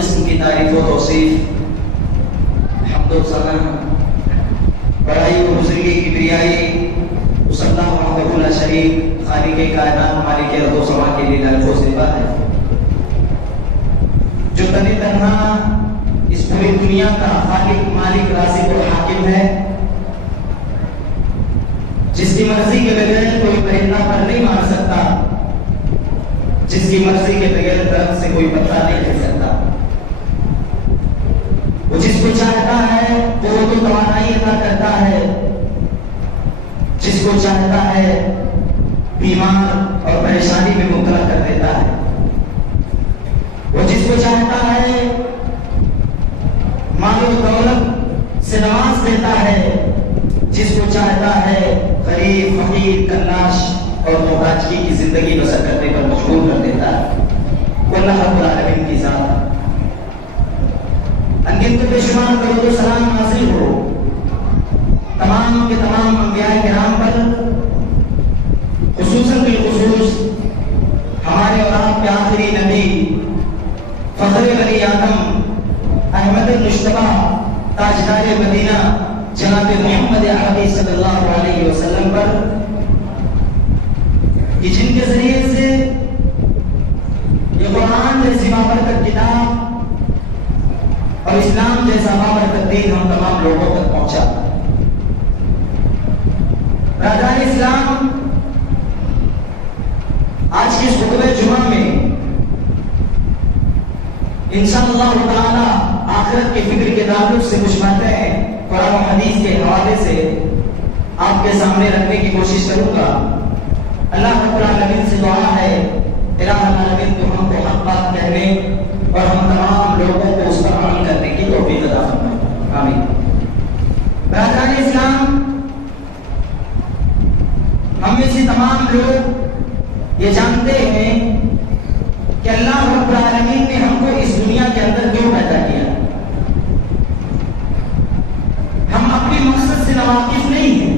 قسم کی تعریف و توصیف، حمد و ثنا، بڑائی و بزرگی کی بریائی اس اللہ وحدہ لا شریک خالق کائنات مالک ارض و سما کے لیے لاکھوں سوا ہے، جو تنہا تنہا اس پوری دنیا کا خالق مالک رازق و حاکم ہے، جس کی مرضی کے بغیر کوئی پرندہ پر نہیں مار سکتا، جس کی مرضی کے بغیر درخت سے کوئی پتا نہیں ہل سکتا، وہ جس کو چاہتا ہے وہ تو توانائی عطا کرتا ہے، جس کو چاہتا ہے بیمار اور پریشانی میں مبتلا کر دیتا ہے، وہ جس کو چاہتا ہے مال و دولت سے نواز دیتا ہے، جس کو چاہتا ہے غریب فقیر کلاش اور محتاجگی کی زندگی بسر کرنے پر مجبور کر دیتا ہے، وہ اللہ رب العالمین کی ذات۔ انگنت بے شمار درود و سلام نازل ہو تمام کے تمام انبیاء کرام پر، خصوصاً بالخصوص ہمارے اور آپ کے آخری نبی فخر بنی آدم احمد المجتبی تاجدار مدینہ جناب محمد عربی صلی اللہ علیہ وسلم پر، کہ جن کے ذریعے سے یہ قرآن جیسی بابرکت کتاب اور اسلام جیسا بابرکت دین ہم تمام لوگوں تک پہنچا۔ برادران اسلام، آج کی اس خطبہ جمعہ میں انشاءاللہ تعالی آخرت کی فکر کے تعلق سے کچھ باتیں قرآن و حدیث کے حوالے سے آپ کے سامنے رکھنے کی کوشش کروں گا۔ اللہ رب العالمین سے دعا ہے الہ العالمین تو ہم کو حق بات کہنے اور ہم تمام لوگوں کو اس پر عمل کرنے کی توفیق عطا فرمائے، آمین۔ برادران اسلام، ہم میں سے تمام لوگ یہ جانتے ہیں کہ اللہ رب العالمین نے ہم کو اس دنیا کے اندر کیوں پیدا کیا۔ ہم اپنے مقصد سے ناواقف نہیں ہیں،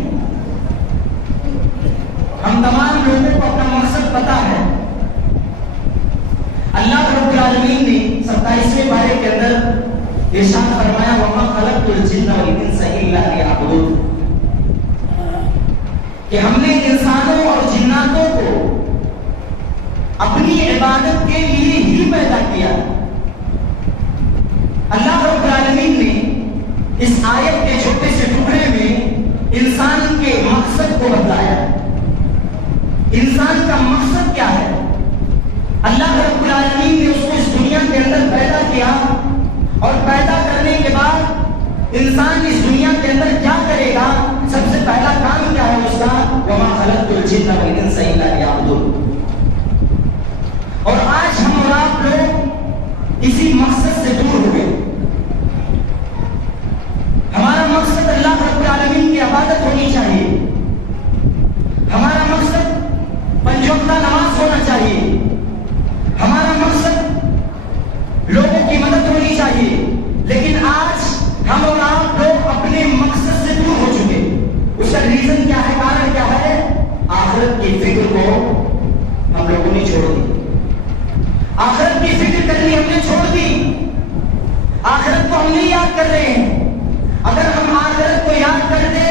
ہم تمام لوگوں کو اپنا مقصد پتا ہے۔ اللہ رب العالمین نے 27ویں پارے کے اندر ارشاد فرمایا وَمَا خَلَقْتُ الْجِنَّ وَالْإِنسَ إِلَّا لِيَعْبُدُونِ، کہ ہم نے انسانوں اور جناتوں کو اپنی عبادت کے لیے ہی پیدا کیا۔ اللہ رب العالمین نے اس آیت کے چھوٹے سے ٹکڑے میں انسان کے مقصد کو بتایا۔ انسان کا مقصد کیا ہے؟ اللہ رب العالمین نے اس کو اس دنیا کے اندر پیدا کیا، اور پیدا کرنے کے بعد انسان اس دنیا کے اندر کیا کرے گا؟ سب سے پہلا کام کیا ہے اس کا؟ وَمَا خَلَقْتُ الْجِنَّ وَالْإِنسَ إِلَّا لِيَعْبُدُونِ۔ اور آج ہم اور آپ لوگ اسی مقصد سے دور ہوئے۔ ہمارا مقصد اللہ رب العالمین کی عبادت ہونی چاہیے، ہمارا مقصد پنج وقتہ نماز ہونا چاہیے، ہمارا مقصد لوگوں کی مدد ہونی چاہیے، لیکن آج ہم اور آپ لوگ اپنے مقصد سے دور ہو چکے۔ اس کا ریزن کیا ہے؟ کارن کیا ہے؟ آخرت کی فکر کو ہم لوگوں نے چھوڑ دی، آخرت کی فکر کرنی ہم نے چھوڑ دی، آخرت کو ہم نہیں یاد کر رہے ہیں۔ اگر ہم آخرت کو یاد کر دے،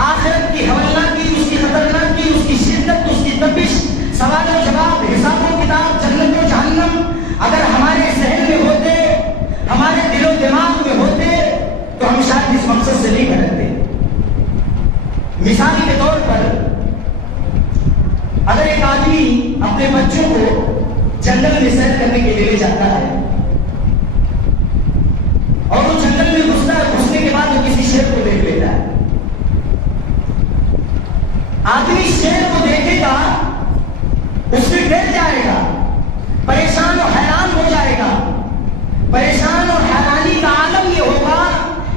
آخرت کی ہولناکی، اس کی خطرناکی، اس کی شدت، اس کی تپش، سوال و جواب، حساب و کتاب، جنت و جہنم اگر ہمارے ذہن میں ہوتے، ہمارے دل و دماغ میں ہوتے، تو ہم شاید اس مقصد سے نہیں بھٹکتے۔ مثال کے طور پر اگر ایک آدمی اپنے بچوں کو جنگل میں سیر کرنے کے لیے لے جاتا ہے، اور وہ جنگل میں گھستا ہے، گھسنے کے بعد وہ کسی شیر کو دیکھ لیتا ہے، آدمی شیر کو دیکھے گا، اس سے ڈر جائے گا، پریشان اور حیران ہو جائے گا۔ پریشان اور حیرانی کا عالم یہ ہوگا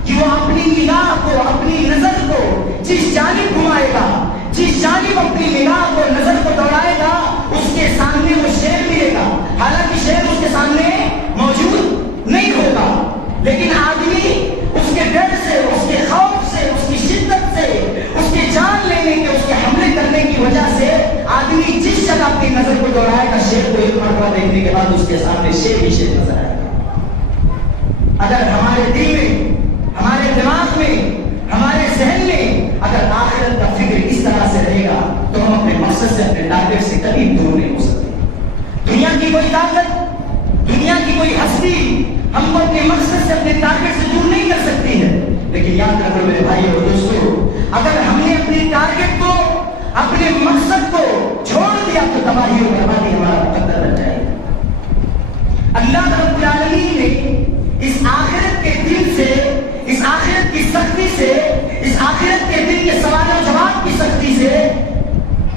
کہ وہ اپنی نگاہ کو، اپنی نظر کو جس جانب گھمائے گا، جس جانب اپنی نگاہ کو، نظر کو دوڑائے گا، اس کے سامنے وہ شیر ملے گا، حالانکہ شیر اس کے سامنے موجود نہیں ہوگا، لیکن آدمی اس کے ڈر سے، اس کے خوف سے، اس کی شدت سے، اس کے جان لینے کے، اس کے حملے کرنے کی وجہ سے آدمی جس جگہ اپنی نظر کو دوڑائے گا شیر کو ایک مرتبہ دیکھنے کے بعد اس کے سامنے شیر ہی شیر نظر آئے گا۔ اگر ہمارے دل میں، ہمارے دماغ میں، ہمارے ذہن میں اگر آخرت کا فکر اس طرح سے رہے گا تو ہم اپنے مقصد سے، اپنے ٹارگیٹ سے کبھی دور نہیں ہو سکتے۔ دنیا کی کوئی طاقت، دنیا کی کوئی ہستی ہم کو اپنے مقصد سے، اپنے ٹارگیٹ سے دور نہیں کر سکتی ہے۔ لیکن یاد رکھو میرے بھائی اور دوستو، اگر ہم نے اپنے ٹارگیٹ کو، اپنے مقصد کو چھوڑ دیا تو تباہی اور بربادی ہمارا مقدر بن جائے گا۔ اللہ رب العالمین نے اس آخرت کے دن سے، اس آخرت کی سختی سے، اس آخرت کے دن کے سوال و جواب کی سختی سے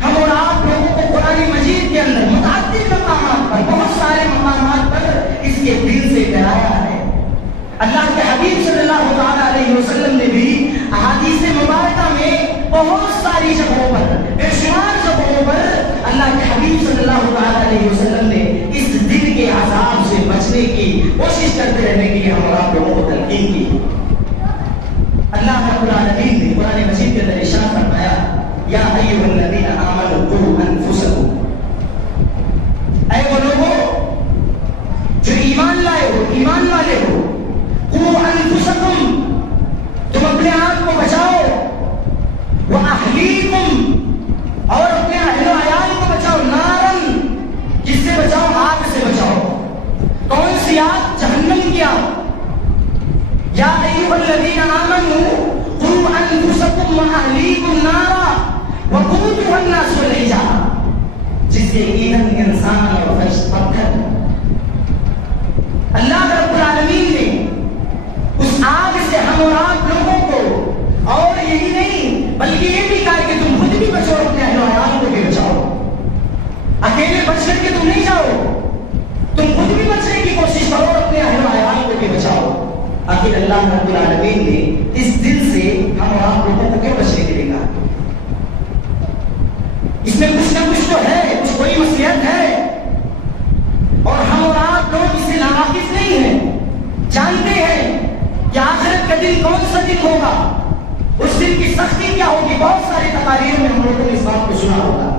ہم اور آپ لوگوں کو قرآن مجید کے اندر متعدد مقامات پر، بہت سارے مقامات پر اس کے دل سے ڈرایا ہے۔ اللہ کے حبیب صلی اللہ تعالیٰ علیہ وسلم نے بھی احادیث مبارکہ میں بہت ساری جگہوں پر، بے شمار جگہوں پر اللہ کے حبیب صلی اللہ تعالیٰ علیہ وسلم نے اس دن کے عذاب سے بچنے کی کوشش کرتے رہنے کے لیے ہم اور آپ لوگوں کو تلقین کی۔ اللہ رب العالمین نے قرآن مجید کے اندر ارشاد فرمایا، یا ایھا الذین آمنوا قوا انفسکم، اے وہ لوگوں جو ایمان لائے ہو، ایمان والے ہو، قوا انفسکم، تم اپنے آپ کو بچاؤ، واہلیکم، اور اپنے اہل و عیال کو بچاؤ، نارن، کس سے بچاؤ؟ آگ سے بچاؤ۔ کون سی آگ؟ جہنم کی آگ۔ یا ایھا الذین آمنوا قوا انفسکم واہلیکم نارا وقودها الناس والحجارہ، جس کے ایندھن انسان اور فرش پتھر۔ اللہ رب العالمین نے اس آگ سے ہم اور آپ لوگوں کو، اور یہی نہیں بلکہ یہ بھی کہا کہ تم خود بھی بچو، اپنے اہل و عیال کو بھی بچاؤ۔ اکیلے بچ کر کے تم نہیں جاؤ، تم خود بھی بچنے کی کوشش کرو اور اپنے اہل و عیال کو بھی بچاؤ۔ آخر اللہ رب العالمین نے اس دن سے ہم اور آپ لوگوں کو کیوں بچنے کے لیے کہا؟ اس میں کچھ نہ کچھ تو ہے، کچھ کوئی مصلحت ہے، اور ہم اور آپ لوگ اس سے ناواقف نہیں ہیں۔ جانتے ہیں کہ آخرت کا دن کون سا دن ہوگا، اس دن کی سختی کیا ہوگی۔ بہت ساری تقاریر میں ہم لوگوں نے اس بات کو سنا ہوگا۔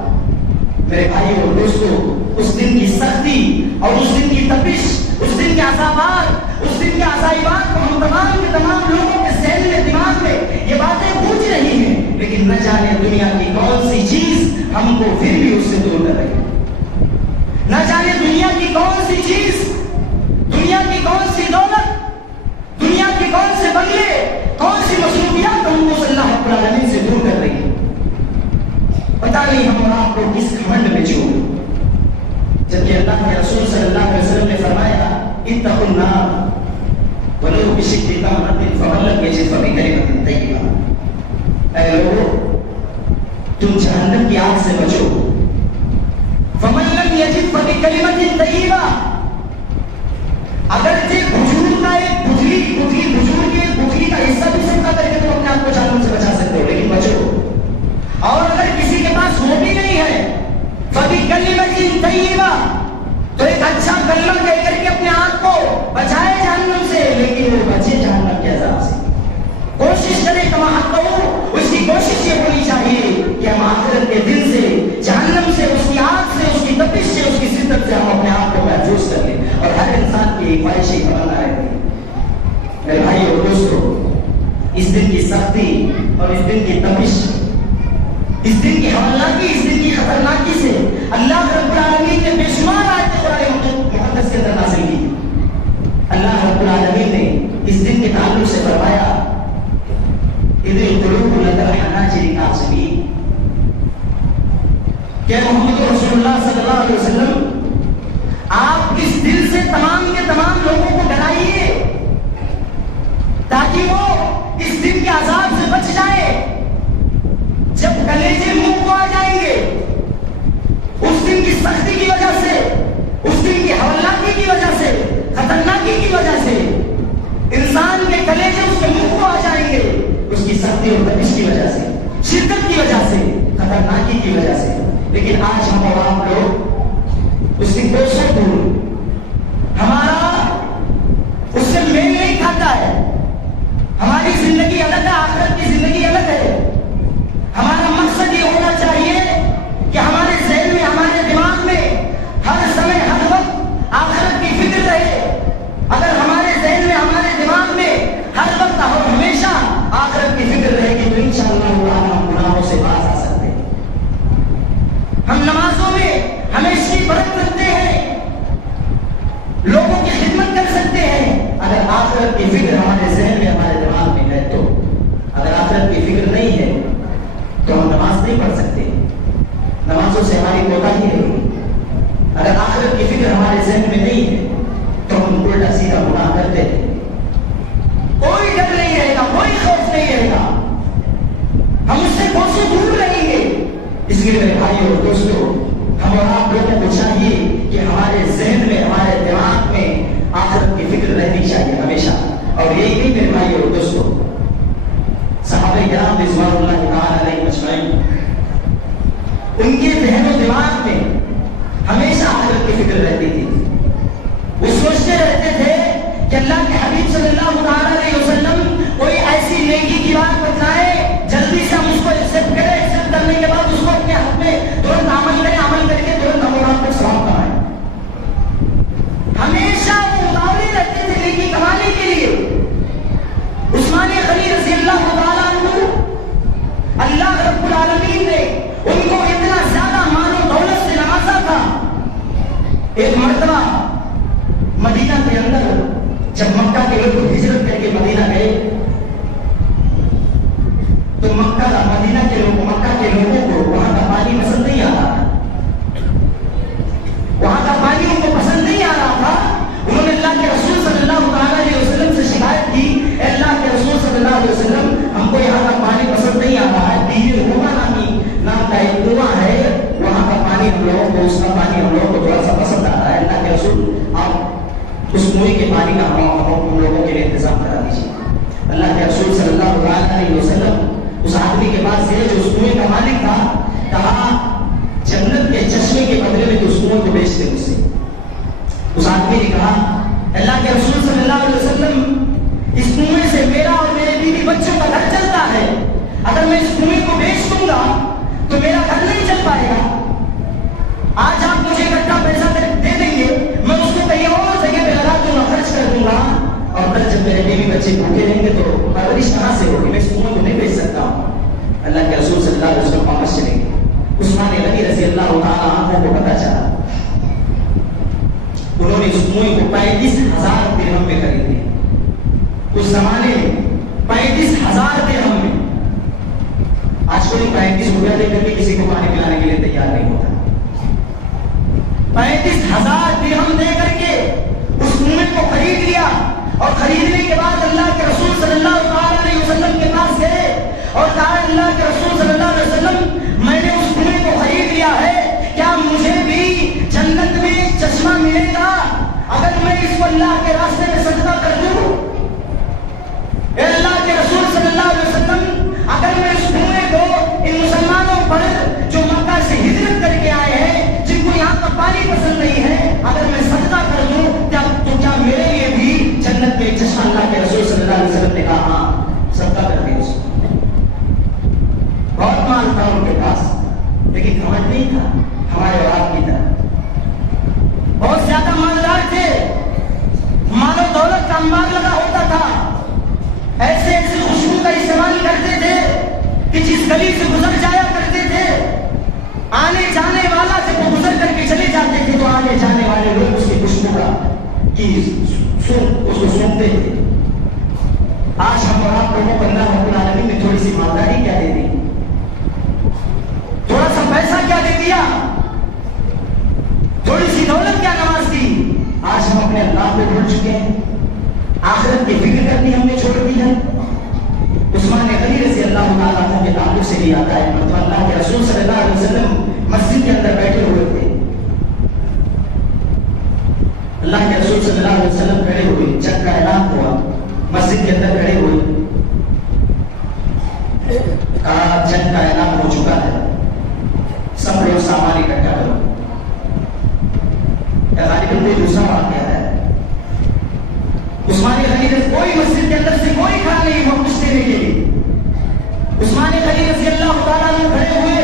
میرے بھائی اور دوستو، اس دن کی سختی اور اس دن کی تپش، اس دن کے عذابات، اس دن کے عذابات کو ہم تمام کے تمام لوگوں کے ذہن میں، دماغ میں یہ باتیں گونج رہی ہیں، لیکن نہ جانے دنیا کی کون سی چیز ہم کو پھر بھی اس سے دور کر رہی ہے۔ نہ جانے دنیا کی کون سی چیز، دنیا کی کون سی دولت، دنیا کے کون سے بنگلے، کون سی مصروفیات ہم کو اللہ رب العالمین سے دور کر رہی ہے۔ پتہ نہیں ہم اور آپ کو کس گھمنڈ میں چھوڑ، جبکہ اللہ کے رسول صلی اللہ علیہ وسلم نے فرمایا، اتقوا النار ولو بشق تمرۃ فمن لم یجد فبکلمۃ طیبہ، اے لوگوں تم جہنم کی آگ سے بچو، فمن لم یجد فبکلمۃ طیبہ، اگرچہ کھجور کا ایک کھجور کا حصہ بھی صدقہ کر کے تم اپنے آپ کو جہنم سے بچا سکتے ہو، لیکن بچو۔ اور اگر کسی کے پاس وہ بھی نہیں ہے، فبکلمۃ طیبہ، تو ایک اچھا کلمہ کہہ کر کے اپنے آپ کو بچائے جہنم سے، لیکن وہ بچے جہنم کے عذاب سے۔ کوشش کرے کما حق ہو، اس کی کوشش یہ ہونی چاہیے کہ ہم آخرت کے دن سے، جہنم سے، اس کی آگ سے، اس کی تپش سے، اس کی شدت سے ہم اپنے آپ کو محفوظ کر لیں، اور ہر انسان کی خواہش ہی تمنا ہے۔ میرے بھائی اور دوستو، اس دن کی سختی اور اس دن کی تپش، اس دن کی ہولناکی، اس دن کی خطرناکی سے اللہ رب العالمین نے بے شمار آیتیں قرآن مقدس کے اندر نازل کی۔ اللہ رب العالمین نے اس دن کے تعلق سے فرمایا، اذ القلوب لدى الحناجر كاظمين، کہ محمد رسول اللہ صلی اللہ علیہ وسلم آپ اس دل سے تمام کے تمام لوگوں کو ڈرائیے تاکہ وہ اس دن کے عذاب سے بچ جائے۔ جب کلیجے منہ کو آ جائیں گے اس دن کی سختی کی وجہ سے، فکر ہمارے ذہن میں نہیں ہے تو ہم الٹا سیدھا گناہ کرتے ہیں. کوئی ڈر نہیں رہے گا, کوئی خوف نہیں رہے گا, ہم اس سے کوسوں دور رہیں گے. اس لیے میرے بھائیوں اور دوستوں, ہم اور آپ لوگوں کو چاہیے کہ ہمارے ذہن میں, ہمارے دماغ میں آخرت کی فکر رہنی چاہیے ہمیشہ. اور یہی نہیں میرے بھائیوں اور دوستوں, صحابہ کرام رضوان اللہ تعالی علیہم اجمعین, ان کے ذہن و دماغ میں ہمیشہ آخرت کی فکر رہتی تھی. وہ سوچتے رہتے تھے کہ اللہ کے حبیب صلی اللہ تعالی علیہ وسلم کوئی ایسی نیکی کی بات بتائے, جلدی سے ہم اس کو ایکسپٹ کریں, ایکسپٹ کرنے کے بعد اس کو اپنے حق میں ترنت عمل کریں, عمل کر کے ترنت ہم اور آپ کو ثواب کمائیں. ہمیشہ وہ متاولی رہتے تھے نیکی کمانے کے لیے. عثمان غنی رضی اللہ تعالیٰ عنہ, اللہ رب العالمین نے ان کو اتنا زیادہ مال و دولت سے نوازا تھا. ایک مرتبہ مدینہ کے اندر جب مکہ کے لوگ ہجرت کر کے مدینہ گئے تو مدینہ کے لوگوں کو وہاں کا پانی پسند نہیں آ رہا تھا. وہاں کا پانی ان کو پسند نہیں آ رہا تھا. انہوں نے اللہ کے رسول صلی اللہ تعالی علیہ وسلم سے شکایت کی, اے اللہ کے رسول صلی اللہ علیہ وسلم, ہم کو یہاں کا پانی پسند نہیں آ رہا ہے. بیوی روما نام کا ایک کنواں ہے, وہاں کا پانی ہم لوگوں کو, اس کا پانی ہم لوگوں کو تھوڑا سا پسند آ رہا ہے. اللہ کے رسول, آپ اس کنویں کے پانی کا ہم لوگوں کے لیے انتظام کرا دیجیے. اللہ کے رسول صلی اللہ علیہ وسلم اس آدمی کے پاس گئے جو اس کنویں کا مالک تھا, کہا جنت کے چشمے کے بدلے میں تو اس کنویں کو بیچ دے مجھ سے. اس آدمی نے کہا, اللہ کے رسول صلی اللہ علیہ وسلم, اس کنویں سے میرا اور میرے بیوی بچوں کا گھر چلتا ہے. اگر میں اس کنویں کو بیچ دوں گا تو میرا گھر نہیں چل پائے گا. آج آپ مجھے اکٹھا پیسہ دے دیں گے, میں اس کو کہیں اور جگہ پہ لگا دوں گا, خرچ کر دوں گا, اور کل جب میرے بیوی بچے بھوکے رہیں گے تو پرورش کہاں سے ہوگی, میں اس کنویں کو نہیں بیچ سکتا ہوں. اللہ کے رسول صلی اللہ علیہ وسلم واپس چلیں گے. عثمان غنی رضی اللہ تعالیٰ عنہ کو پتہ چلا, انہوں نے اس کنویں کو 35,000 درہم میں خرید لیا. اس زمانے میں 35,000 درہم میں. آج کوئی 35 روپیہ دے کر کے کسی کو پانی پلانے کے لیے تیار نہیں ہوتا. 35,000 درہم دے کر کے اس کنویں کو خرید لیا, اور خریدنے کے بعد اللہ کے رسول صلی اللہ علیہ وسلم کے پاس گئے اور کہا, اللہ کے رسول صلی اللہ علیہ وسلم, میں نے اس کنویں کو خرید لیا ہے, کیا مجھے بھی جنت میں چشمہ ملے گا اگر میں اس کو اللہ کے راستے میں صدقہ کر دوں؟ اے اللہ کے رسول صلی اللہ علیہ وسلم, اگر میں اس کنویں کو ان مسلمانوں پر جو مکہ سے ہجرت کر کے آئے ہیں, جن کو یہاں کا پانی پسند نہیں ہے, اگر میں صدقہ کر دوں تو کیا میرے لیے بھی جنت میں چشمہ؟ اللہ کے رسول صلی اللہ علیہ وسلم نے کہا, ہاں صدقہ کر دیں. اس کو بہت مال تھا ان کے پاس, لیکن سمجھ نہیں تھا ہمارے اور آپ کی طرح. بہت زیادہ مالدار تھے, مال و دولت کا انبار لگا ہوتا تھا. ایسے ایسے خوشبو کا استعمال کرتے تھے کہ جس گلی سے گزر جایا کرتے تھے, آنے جانے والا جب وہ گزر کر کے چلے جاتے تھے تو آنے جانے والے لوگ اس کی خوشبو کا اس کو سونپتے تھے. آج ہم اور آپ لوگوں کو اللہ رب العالمین نے تھوڑی سی مالداری کیا دے دی, تھوڑا سا پیسہ کیا دے دیا, تھوڑی سی دولت کیا نواز دی. آج ہم اپنے اللہ کو بھول چکے ہیں, آخرت کی فکر کرنی ہم نے چھوڑ دی ہے. عثمان غنی رضی اللہ تعالیٰ عنہ کے تعلق سے بھی آتا ہے, تو اللہ کے رسول صلی اللہ علیہ وسلم مسجد کے اندر بیٹھے ہوئے تھے. اللہ کے رسول صلی اللہ علیہ وسلم کھڑے ہوئے, جنگ کا اعلان ہوا, مسجد کے اندر کھڑے ہوئے, کہا جنگ کا اعلان ہو چکا ہے, سب لوگ سامان اکٹھا کرو. غالباً کوئی دوسرا واقعہ ہے. عثمان غنی کوئی مسجد کے اندر سے کوئی کھڑا نہیں ہوا کچھ دینے کے لیے. عثمان غنی رضی اللہ تعالیٰ عنہ کھڑے ہوئے,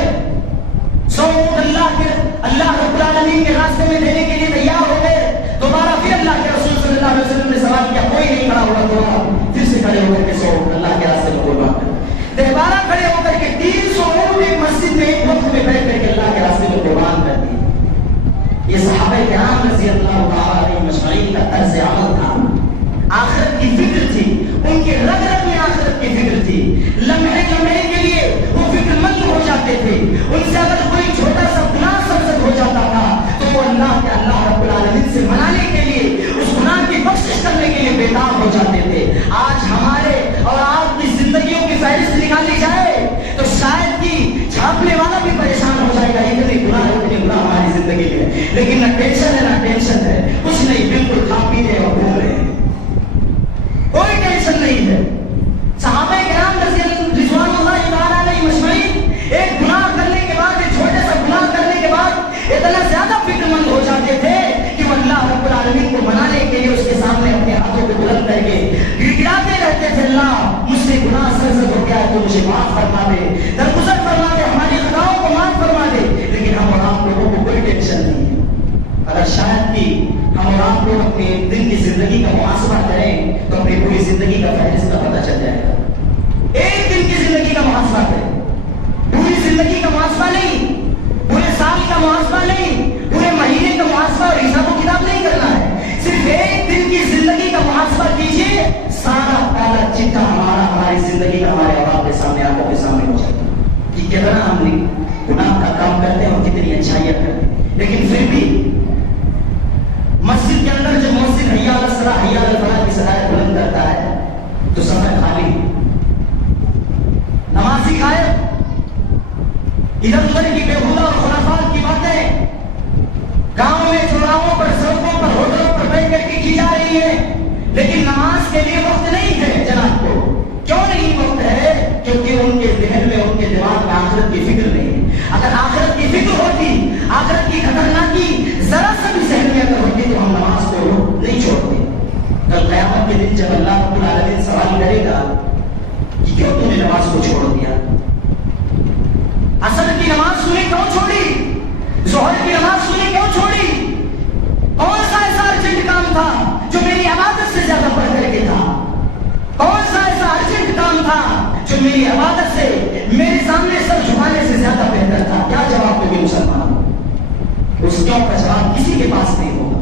100 اونٹ اللہ رب العالمین کے راستے میں دینے کے لیے تیار ہو گئے. دوبارہ پھر اللہ کے رسول صلی اللہ علیہ وسلم نے سوال کیا, کوئی نہیں کھڑا ہوا, دوبارہ پھر سے کھڑے ہو کر کے 100 اونٹ اللہ کے راستے میں قربان کر. دوبارہ کھڑے ہو کر کے 300 اونٹ ایک مسجد میں ایک وقت میں بیٹھ کر کے اللہ کے راستے میں قربان کر دیے. یہ صحابہ کرام رضی اللہ تعالیٰ علیہ مجمعین کا طرز عمل تھا. آخرت کی فکر تھی, ان کے رگ رگ میں آخرت کی فکر تھی. لمحے لمحے کے لیے وہ فکر مند ہو جاتے تھے. ان سے اگر کوئی چھوٹا سا گناہ سرزد ہو جاتا تھا تو وہ اللہ رب العالمین لیے اس کے سامنے اپنے ہاتھوں کو بلند کر کے گڑگڑاتے رہتے تھے، اللہ مجھ سے گناہ سرزد ہو گیا ہے، تو مجھے معاف فرما دے، درگزر فرما دے، ہماری خطاؤں کو معاف فرما دے۔ لیکن ہم اور آپ لوگوں کو کوئی ٹینشن نہیں ہے۔ اگر شاید کہ ہم اور آپ لوگ اپنے ایک دن کی زندگی کا محاسبہ کریں تو اپنی پوری زندگی کا فہرست پتہ چل جائے گا۔ ایک دن کی زندگی کا محاسبہ کریں، پوری زندگی کا محاسبہ نہیں، پورے سال کا محاسبہ نہیں، پورے مہینے کا محاسبہ اور حساب و کتاب نہیں کرنا ہے، صرف ایک دن کی زندگی کا محاسبہ کیجیے، سارا کالا چٹا ہماری زندگی کا ہمارے عوام کے سامنے، آنکھوں کے سامنے ہو جائے کہ کتنا ہم نے گناہ کا کام کرتے ہیں اور کتنی اچھائیاں کرتے ہیں۔ لیکن پھر بھی مسجد کے اندر جو مؤذن حی علی الصلاۃ حی علی الفلاح کی صدائے بلند کرتا ہے تو سمے خالی، نمازی غائب، ادھر ادھر کی بےہودہ اور خرافات کی باتیں گاؤں میں، چوراہوں پر، سڑکوں پر، ہوٹلوں پر بیٹھ کر کی جا رہی ہے، لیکن نماز کے لیے وقت نہیں ہے جناب کو۔ کیوں نہیں وقت ہے؟ کیونکہ ان کے ذہن میں، ان کے دماغ میں آخرت کی فکر نہیں ہے۔ اگر آخرت کی فکر ہوتی، آخرت کی خطرناکی ذرا سا بھی ذہن میں اگر ہوتی تو ہم نماز کو نہیں چھوڑتے۔ کل قیامت کے دن جب اللہ رب العالمین سوال کرے گا کہ کیوں تم نے نماز کو چھوڑ دیا، عصر کی نماز سنی کیوں چھوڑی، ظہر کی نماز سنی کیوں چھوڑی، کون سا ایسا ارجنٹ کام تھا جو میری عبادت سے زیادہ بڑھ کر کے تھا، کون سا ایسا ارجنٹ کام تھا جو میری عبادت سے، میرے سامنے سر جھکانے سے زیادہ بہتر تھا؟ کیا جواب دو گے مسلمان؟ اس کیوں کا جواب کسی کے پاس نہیں ہوگا۔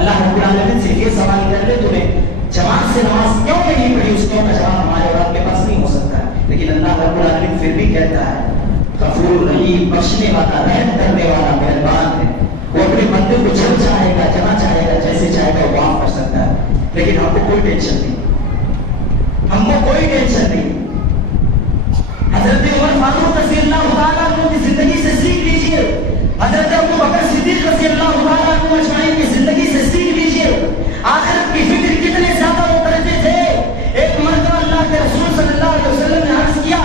اللہ رب العالمین سے یہ سوال کر لے تمہیں جماعت سے نماز کیوں نہیں پڑھی، اس کیوں کا جواب ہمارے اور آپ کے پاس نہیں ہو سکتا، لیکن اللہ رب العالمین پھر بھی کہتا ہے غفور رحیم، بخشنے والا، رحم کرنے والا، مہربان ہے، وہ اپنے بندے کو جب چاہے گا، جہاں چاہے گا، جیسے چاہے گا وہ معاف کر سکتا ہے۔ لیکن ہم کو کوئی ٹینشن نہیں، ہم کو کوئی ٹینشن نہیں۔ حضرت عمر فاروق رضی اللہ تعالیٰ عنہ کی زندگی سے سیکھ لیجیے، حضرت ابو بکر صدیق رضی اللہ تعالیٰ عنہ اجمعین کی زندگی سے سیکھ لیجیے، آخرت کی فکر کتنے زیادہ وہ کرتے تھے۔ ایک مرتبہ اللہ کے رسول صلی اللہ علیہ وسلم نے عرض کیا،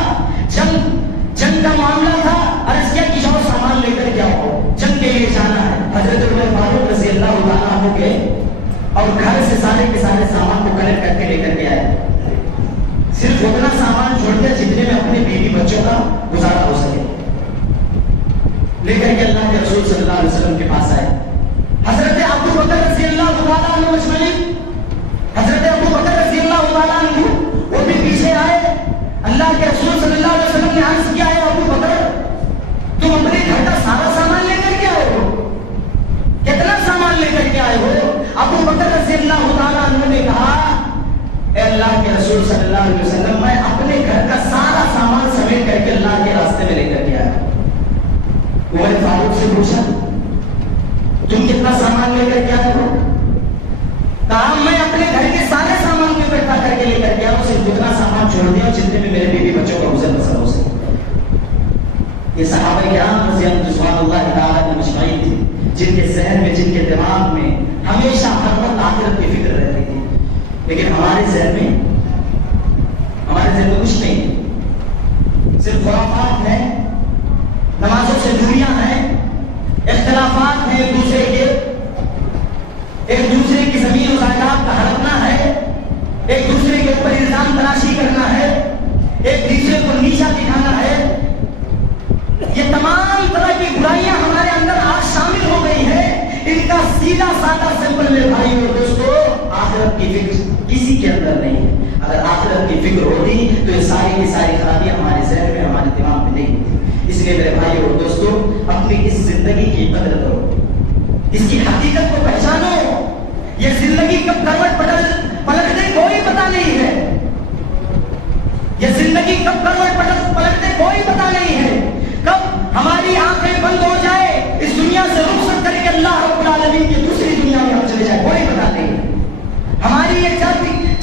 جنگ کا معاملہ تھا، عرض کیا کہ جاؤ سامان لے کر کے آؤ، جنگ کے لیے جانا ہے۔ حضرت عمر فاروق رضی اللہ تعالیٰ عنہ گئے اور گھر سے سارے کے سارے سامان کو کلیکٹ کر کے لے کر کے آئے، صرف اتنا سامان چھوڑ دیا جتنے میں اپنے بیوی بچوں کا گزارا ہو سکے، لے کر کے اللہ کے رسول صلی اللہ علیہ وسلم کے پاس آئے۔ حضرت ابو بکر رضی اللہ تعالیٰ عنہ اجمعین، حضرت ابو بکر رضی اللہ تعالیٰ عنہ وہ بھی پیچھے آئے۔ اللہ کے رسول صلی اللہ علیہ وسلم نے عرض کیا ہے ابو بکر تم اپنے گھر کا سارا سامان لے کر کے آئے ہو، کتنا سامان لے کر کے آئے ہو؟ ابو بکر رضی اللہ تعالیٰ عنہ نے کہا اے اللہ کے رسول صلی اللہ علیہ وسلم میں اپنے گھر کا سارا سامان سمیٹ کر کے اللہ کے راستے میں لے کر کے آیا۔ عمر فاروق سے پوچھا تم کتنا سامان لے کر کے آئے ہو؟ کہا میں اپنے گھر کے سارے سامان کو اکٹھا کر کے لے کر کے آیا، صرف اتنا سامان چھوڑ دیا جتنے میں میرے بیوی بچوں کا گزر بسر ہو سکے۔ یہ صحابہ کرام رضی اللہ تعالیٰ عنہم اجمعین تھے جن کے ذہن میں، جن کے دماغ میں ہمیشہ ہر وقت آخرت کی فکر رہتی تھی، لیکن ہمارے ذہن میں کچھ نہیں، صرف خرافات ہیں، نمازوں سے دوریاں ہیں، اختلافات ہیں، ایک دوسرے کی زمین و جائیداد کا ہڑپنا ہے، ایک دوسرے کے اوپر الزام تراشی کرنا ہے، ایک دوسرے کو نیچا دکھانا ہے، یہ تمام طرح کی برائیاں ہمارے اندر آج شامل ہو گئی ہیں۔ ان کا سیدھا سادہ سمپل میرے بھائی اور دوستو، آخرت کی فکر کسی کے اندر نہیں ہے۔ اگر آخرت کی فکر ہوتی تو یہ ساری کی ساری خرابیاں ہمارے ذہن میں، ہمارے دماغ میں نہیں ہوتی۔ اس لیے میرے بھائی اور دوستو، اپنی اس زندگی کی قدر کرو، اس کی حقیقت کو پہچانو۔ یہ زندگی کب کروٹ پلٹ دے کوئی پتہ نہیں ہے، یہ زندگی کب کروٹ پلٹ دے کوئی پتہ نہیں ہے، کب ہماری آنکھیں بند ہو جائے، اس دنیا سے رخصت کر کے اللہ رب العالمین کی دوسری دنیا میں ہم چلے جائے، کوئی پتہ نہیں ہے۔ ہماری یہ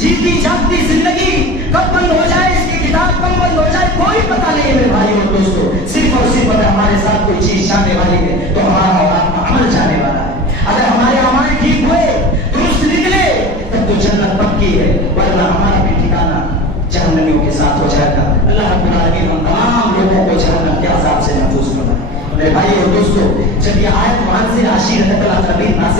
جیتی جاگتی زندگی کب بند ہو جائے، اس کی کتاب کب بند ہو جائے، کوئی پتہ نہیں ہے میرے بھائی اور دوستو۔ صرف اور صرف اگر ہمارے ساتھ کوئی چیز جانے والی ہے تو ہمارا اور آپ کا عمل جانے والا ہے۔ اگر ہمارے اعمال ٹھیک ہوئے، درست نکلے، تب تو جنت پکی ہے، ورنہ ہمارا بھی ٹھکانا جہنمیوں کے ساتھ ہو جائے گا۔ اللہ رب العالمین ہم تمام لوگوں کو جہنم کے عذاب سے محفوظ فرمائے۔ میرے بھائی اور دوستو، جب یہ آیت قرآن سے عشیرۃ الاقربین نازل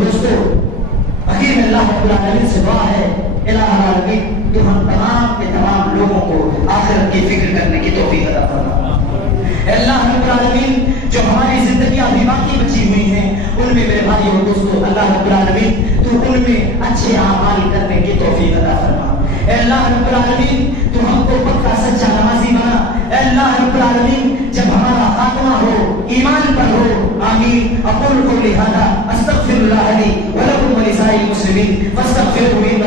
دوستو آخر میں اللہ رب العالمین سے دعا ہے الہ العالمین تو ہم تمام کے تمام لوگوں کو آخرت کی فکر کرنے کی توفیق عطا فرما. اے اللہ رب العالمین جو ہماری زندگیاں ابھی باقی بچی ہوئی ہیں ان میں میرے بھائی اور دوستو اللہ رب العالمین تو ان میں اچھے اعمال کرنے کی توفیق عطا فرما. اے اللہ رب العالمین تو ہم کو پکا سچا نمازی بنا. اے اللہ رب العالمین جب ہمارا خاتمہ ہو ایمان پر ہو. آمین. اقول قولی ھذا استغفر اللہ لی ولکم ولسائر المسلمین فاستغفروہ